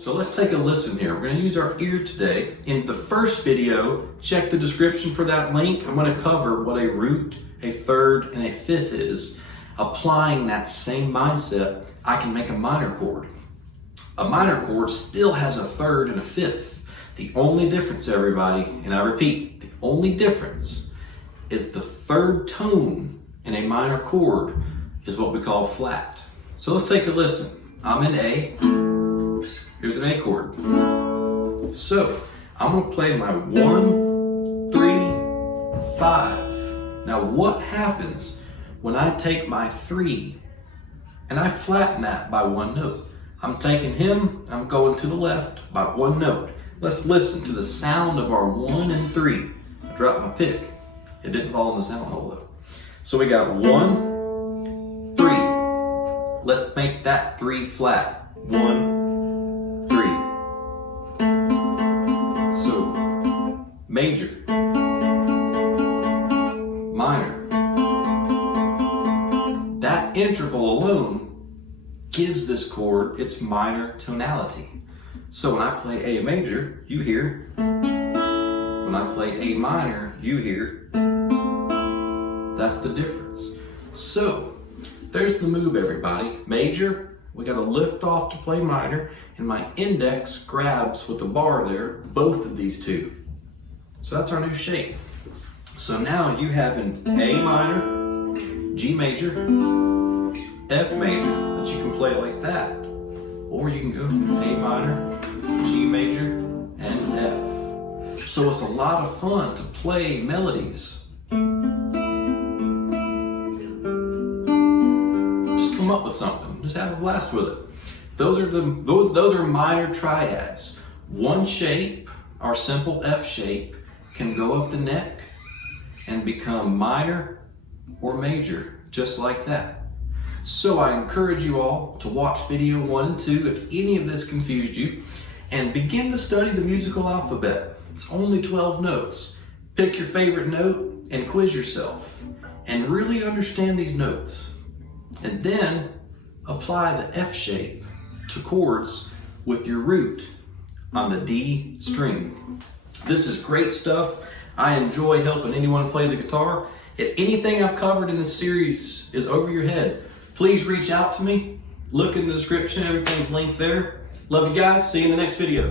So let's take a listen here. We're going to use our ear today. In the first video, check the description for that link. I'm going to cover what a root, a third, and a fifth is. Applying that same mindset, I can make a minor chord. A minor chord still has a third and a fifth. The only difference, everybody, and I repeat, the only difference is the third tone in a minor chord is what we call flat. So let's take a listen. I'm in A. Here's an A chord. So I'm going to play my 1, 3, 5. Now what happens when I take my 3 and I flatten that by one note? I'm taking him, I'm going to the left by one note. Let's listen to the sound of our 1 and 3. I dropped my pick. It didn't fall in the sound hole though. So we got 1, 3. Let's make that 3 flat. 1, 3. So major, minor. That interval alone gives this chord its minor tonality. So when I play A major, you hear. When I play A minor, you hear. That's the difference. So there's the move, everybody. Major, we got to lift off to play minor, and my index grabs with the bar there both of these two. So that's our new shape. So now you have an A minor, G major, F major that you can play like that, or you can go A minor, G major, and F. So it's a lot of fun to play melodies. Just come up with something. Just have a blast with it. Those are minor triads. One shape, our simple F shape, can go up the neck and become minor or major, just like that. So I encourage you all to watch video 1 and 2 if any of this confused you, and begin to study the musical alphabet. It's only 12 notes. Pick your favorite note and quiz yourself and really understand these notes. And then apply the F shape to chords with your root on the D string. This is great stuff. I enjoy helping anyone play the guitar. If anything I've covered in this series is over your head, please reach out to me. Look in the description, everything's linked there. Love you guys, see you in the next video.